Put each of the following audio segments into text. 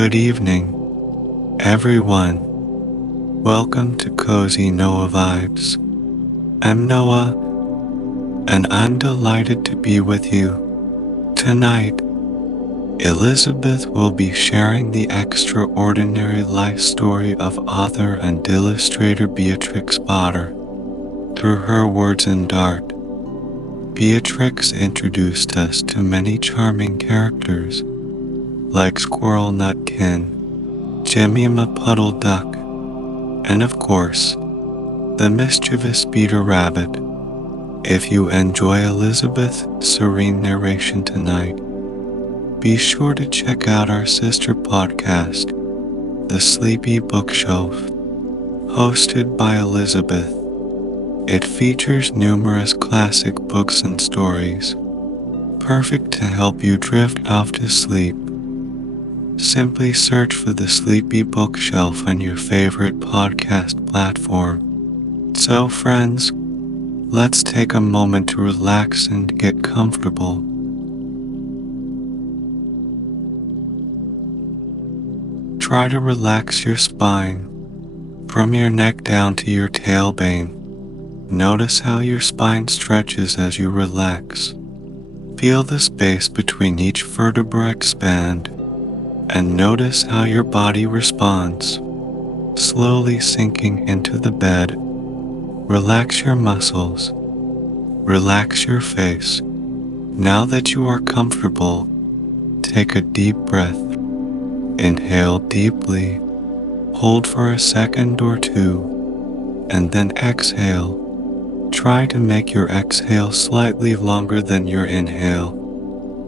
Good evening, everyone. Welcome to Cozy Noah Vibes. I'm Noah, and I'm delighted to be with you. Tonight, Elizabeth will be sharing the extraordinary life story of author and illustrator Beatrix Potter. Through her words and art, Beatrix introduced us to many charming characters, like Squirrel Nutkin, Jemima Puddle Duck, and of course, the mischievous Peter Rabbit. If you enjoy Elizabeth's serene narration tonight, be sure to check out our sister podcast, The Sleepy Bookshelf, hosted by Elizabeth. It features numerous classic books and stories, perfect to help you drift off to sleep. Simply search for The Sleepy Bookshelf on your favorite podcast platform. So friends, let's take a moment to relax and get comfortable. Try to relax your spine, from your neck down to your tailbone. Notice how your spine stretches as you relax. Feel the space between each vertebra expand, and notice how your body responds, slowly sinking into the bed. Relax your muscles. Relax your face. Now that you are comfortable, take a deep breath. Inhale deeply, hold for a second or two, and then exhale. Try to make your exhale slightly longer than your inhale,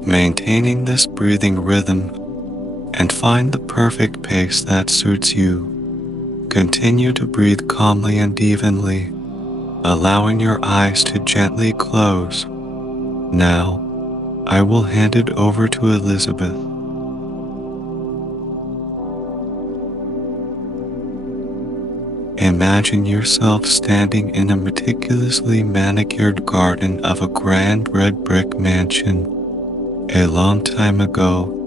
maintaining this breathing rhythm, and find the perfect pace that suits you. Continue to breathe calmly and evenly, allowing your eyes to gently close. Now, I will hand it over to Elizabeth. Imagine yourself standing in a meticulously manicured garden of a grand red brick mansion. A long time ago,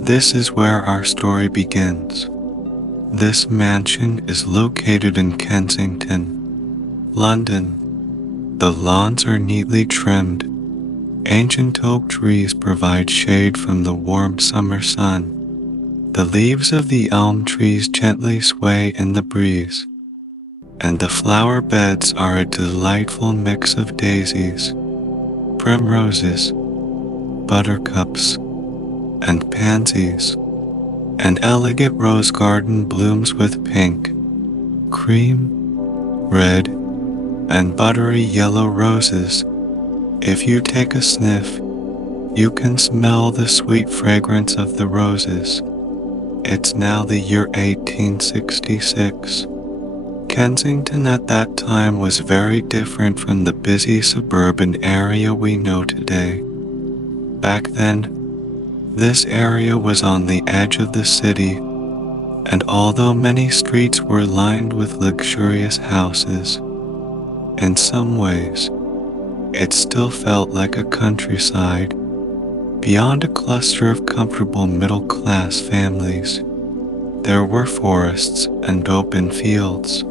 this is where our story begins. This mansion is located in Kensington, London. The lawns are neatly trimmed. Ancient oak trees provide shade from the warm summer sun. The leaves of the elm trees gently sway in the breeze, and the flower beds are a delightful mix of daisies, primroses, buttercups, and pansies. An elegant rose garden blooms with pink, cream, red, and buttery yellow roses. If you take a sniff, you can smell the sweet fragrance of the roses. It's now the year 1866. Kensington at that time was very different from the busy suburban area we know today. Back then, this area was on the edge of the city, and although many streets were lined with luxurious houses, in some ways, it still felt like a countryside. Beyond a cluster of comfortable middle-class families, there were forests and open fields.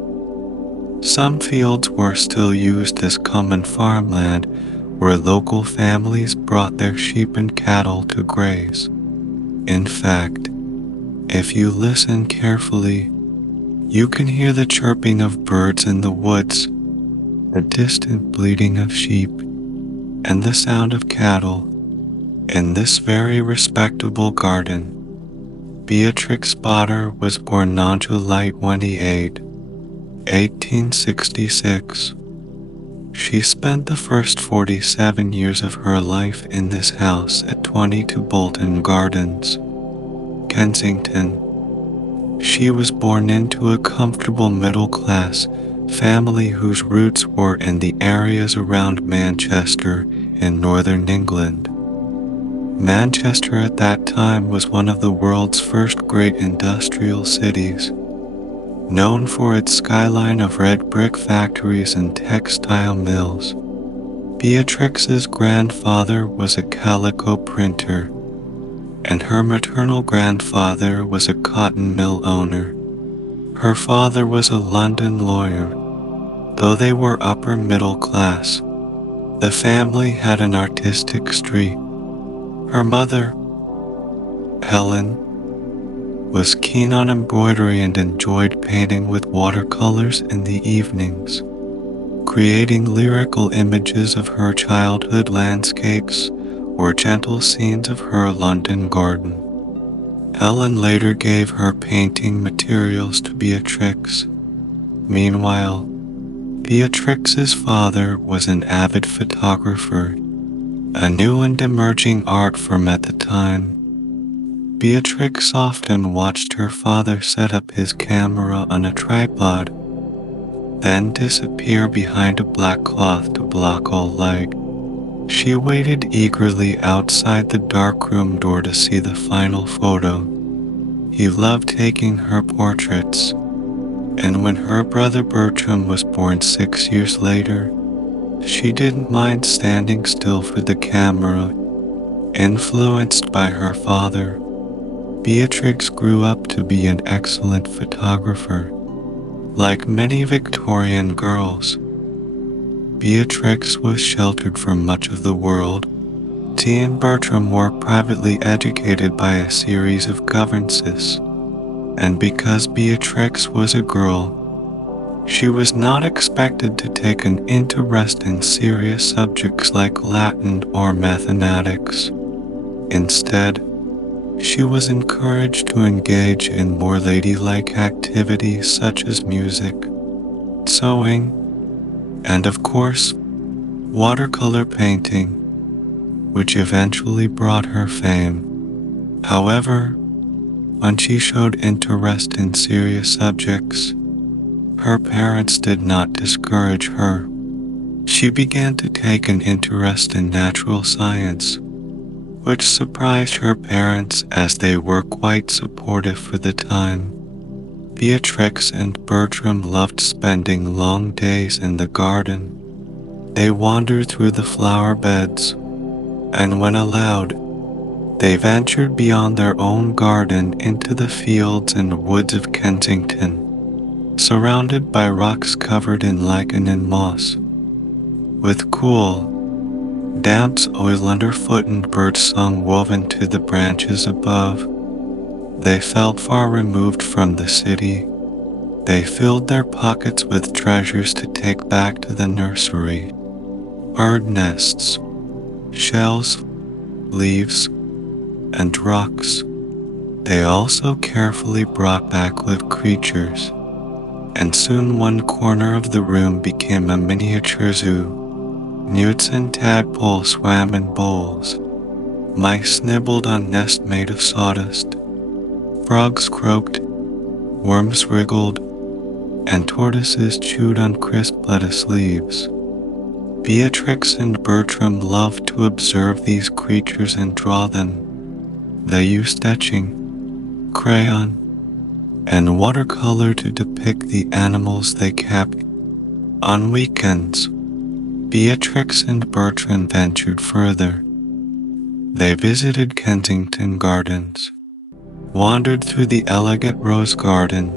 Some fields were still used as common farmland, where local families brought their sheep and cattle to graze. In fact, if you listen carefully, you can hear the chirping of birds in the woods, the distant bleating of sheep, and the sound of cattle. In this very respectable garden, Beatrix Potter was born on July 28, 1866. She spent the first 47 years of her life in this house at 22 Bolton Gardens, Kensington. She was born into a comfortable middle-class family whose roots were in the areas around Manchester in northern England. Manchester at that time was one of the world's first great industrial cities, known for its skyline of red brick factories and textile mills. Beatrix's grandfather was a calico printer, and her maternal grandfather was a cotton mill owner. Her father was a London lawyer. Though they were upper middle class, the family had an artistic streak. Her mother, Helen, was keen on embroidery and enjoyed painting with watercolors in the evenings, creating lyrical images of her childhood landscapes or gentle scenes of her London garden. Helen later gave her painting materials to Beatrix. Meanwhile, Beatrix's father was an avid photographer, a new and emerging art form at the time. Beatrix often watched her father set up his camera on a tripod, then disappear behind a black cloth to block all light. She waited eagerly outside the darkroom door to see the final photo. He loved taking her portraits, and when her brother Bertram was born 6 years later, she didn't mind standing still for the camera. Influenced by her father, Beatrix grew up to be an excellent photographer. Like many Victorian girls, Beatrix was sheltered from much of the world. She and Bertram were privately educated by a series of governesses, and because Beatrix was a girl, she was not expected to take an interest in serious subjects like Latin or mathematics. Instead, she was encouraged to engage in more ladylike activities such as music, sewing, and of course, watercolor painting, which eventually brought her fame. However, when she showed interest in serious subjects, her parents did not discourage her. She began to take an interest in natural science, which surprised her parents as they were quite supportive for the time. Beatrix and Bertram loved spending long days in the garden. They wandered through the flower beds, and when allowed, they ventured beyond their own garden into the fields and woods of Kensington, surrounded by rocks covered in lichen and moss. With cool, damp soil underfoot and birdsong woven to the branches above, they felt far removed from the city. They filled their pockets with treasures to take back to the nursery. Bird nests, shells, leaves, and rocks. They also carefully brought back live creatures, and soon one corner of the room became a miniature zoo. Newts and tadpoles swam in bowls. Mice nibbled on nests made of sawdust. Frogs croaked, worms wriggled, and tortoises chewed on crisp lettuce leaves. Beatrix and Bertram loved to observe these creatures and draw them. They used etching, crayon, and watercolor to depict the animals they kept. On weekends, Beatrix and Bertram ventured further. They visited Kensington Gardens, wandered through the elegant rose garden,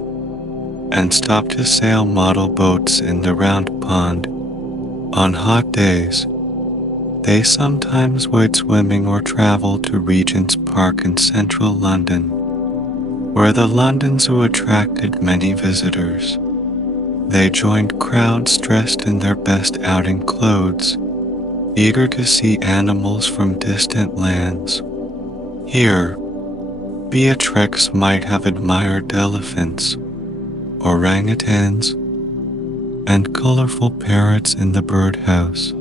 and stopped to sail model boats in the Round Pond. On hot days, they sometimes went swimming or traveled to Regent's Park in central London, where the London Zoo attracted many visitors. They joined crowds dressed in their best outing clothes, eager to see animals from distant lands. Here, Beatrix might have admired elephants, orangutans, and colorful parrots in the birdhouse.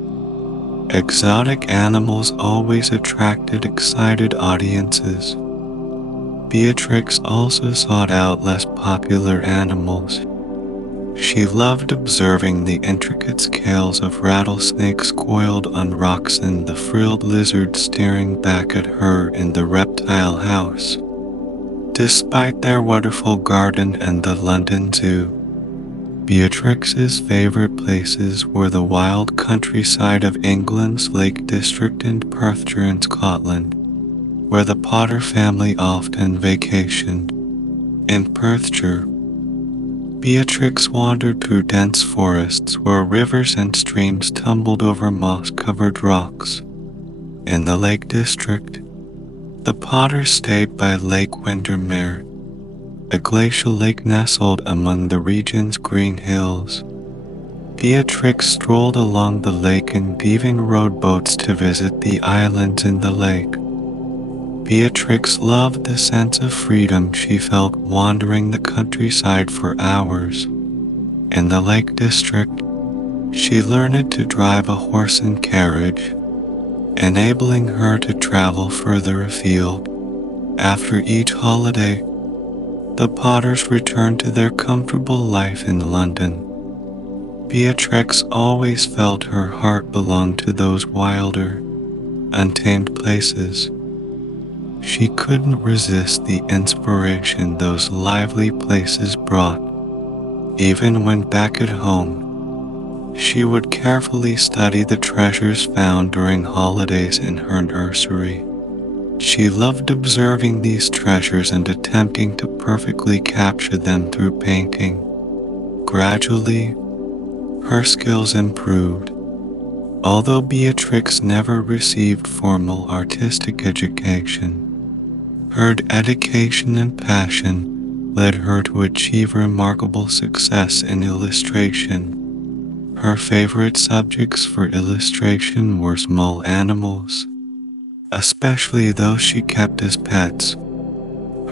Exotic animals always attracted excited audiences. Beatrix also sought out less popular animals. She loved observing the intricate scales of rattlesnakes coiled on rocks and the frilled lizards staring back at her in the reptile house. Despite their wonderful garden and the London Zoo, Beatrix's favorite places were the wild countryside of England's Lake District and Perthshire in Scotland. where the Potter family often vacationed. In Perthshire, Beatrix wandered through dense forests where rivers and streams tumbled over moss-covered rocks. In the Lake District, the Potters stayed by Lake Windermere, a glacial lake nestled among the region's green hills. Beatrix strolled along the lake in thieving rowboats to visit the islands in the lake. Beatrix loved the sense of freedom she felt wandering the countryside for hours. In the Lake District, she learned to drive a horse and carriage, enabling her to travel further afield. After each holiday, the Potters returned to their comfortable life in London. Beatrix always felt her heart belonged to those wilder, untamed places. She couldn't resist the inspiration those lively places brought. Even when back at home, she would carefully study the treasures found during holidays in her nursery. She loved observing these treasures and attempting to perfectly capture them through painting. Gradually, her skills improved. Although Beatrix never received formal artistic education, her dedication and passion led her to achieve remarkable success in illustration. Her favorite subjects for illustration were small animals, especially those she kept as pets.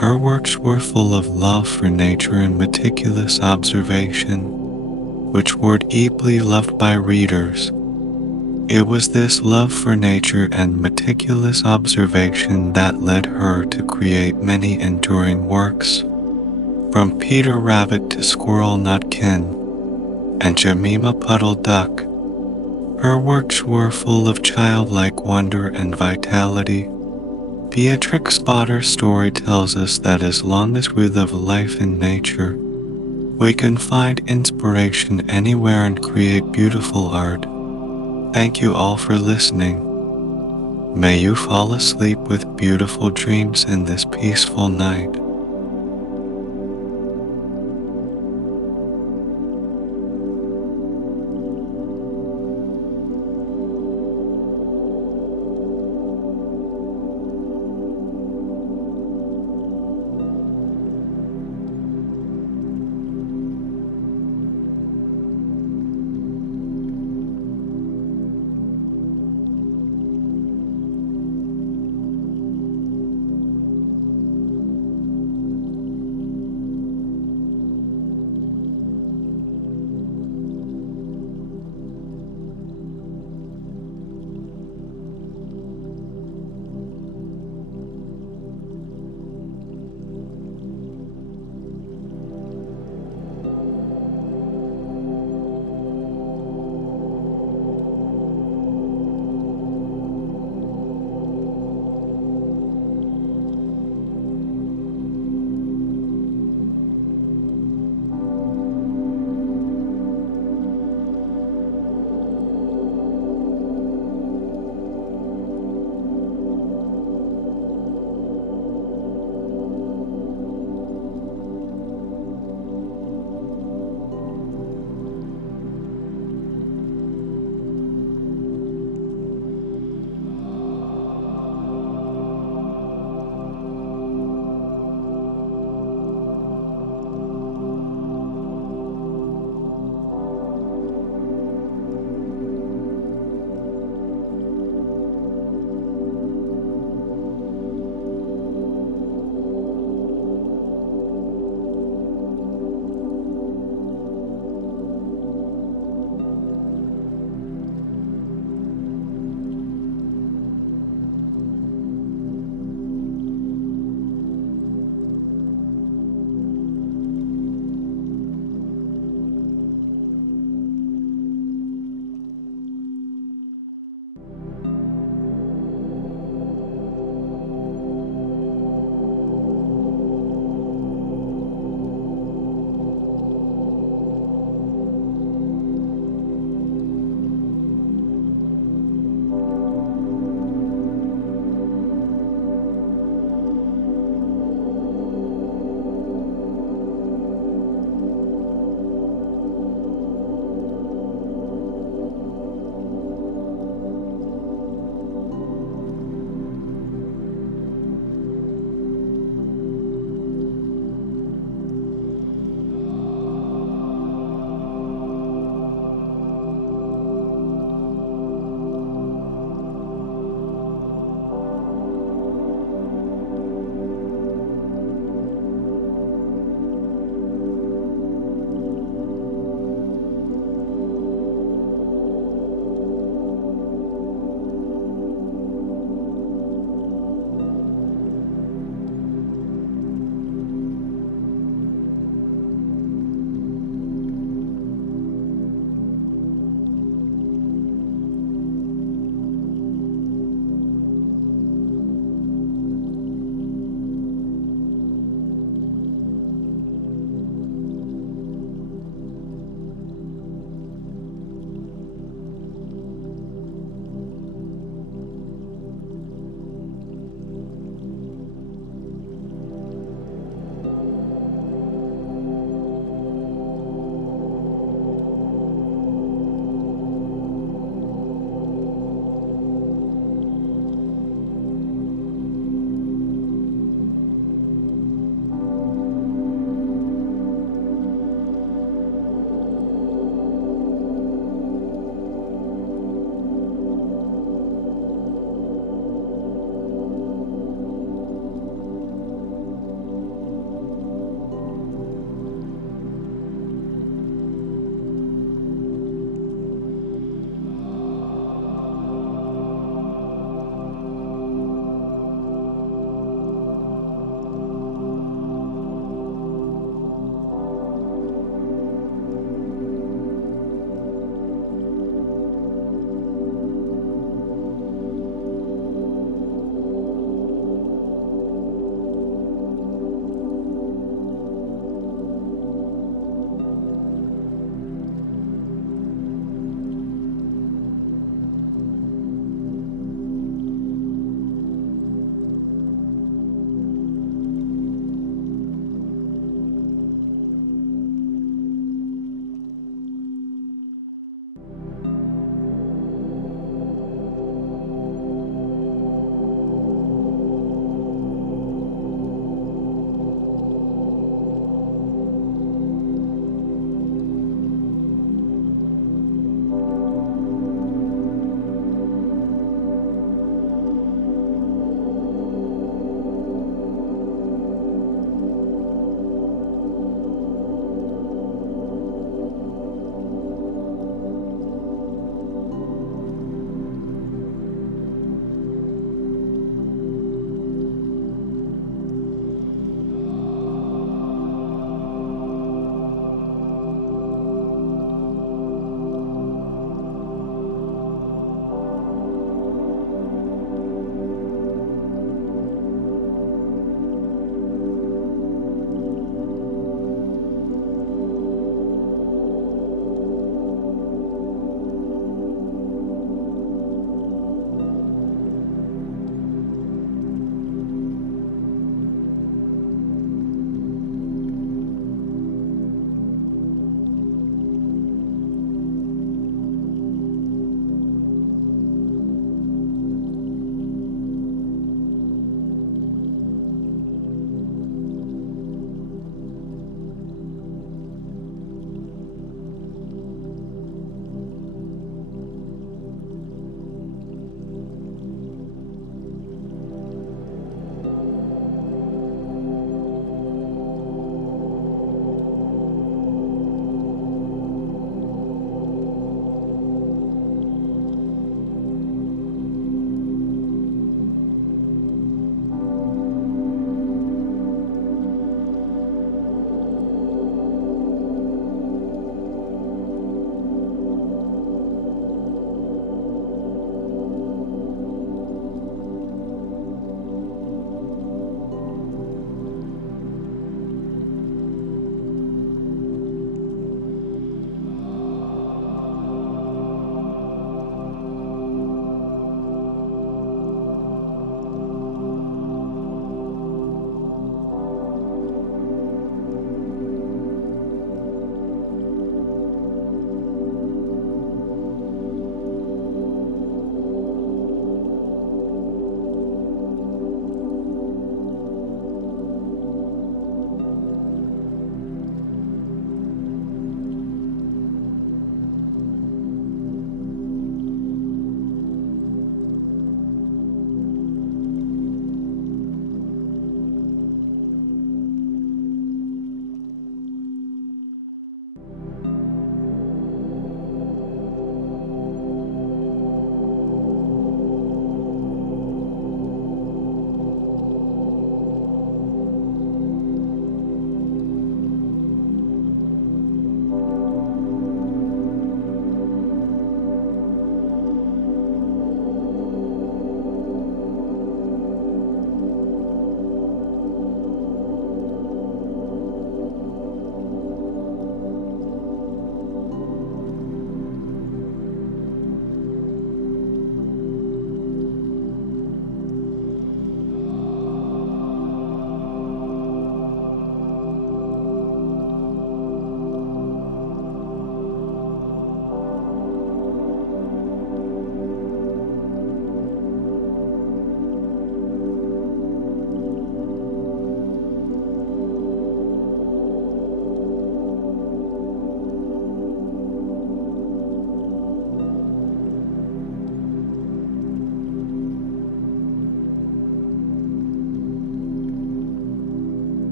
Her works were full of love for nature and meticulous observation, which were deeply loved by readers. It was this love for nature and meticulous observation that led her to create many enduring works. From Peter Rabbit to Squirrel Nutkin and Jemima Puddle Duck, her works were full of childlike wonder and vitality. Beatrix Potter's story tells us that as long as we live life in nature, we can find inspiration anywhere and create beautiful art. Thank you all for listening. May you fall asleep with beautiful dreams in this peaceful night.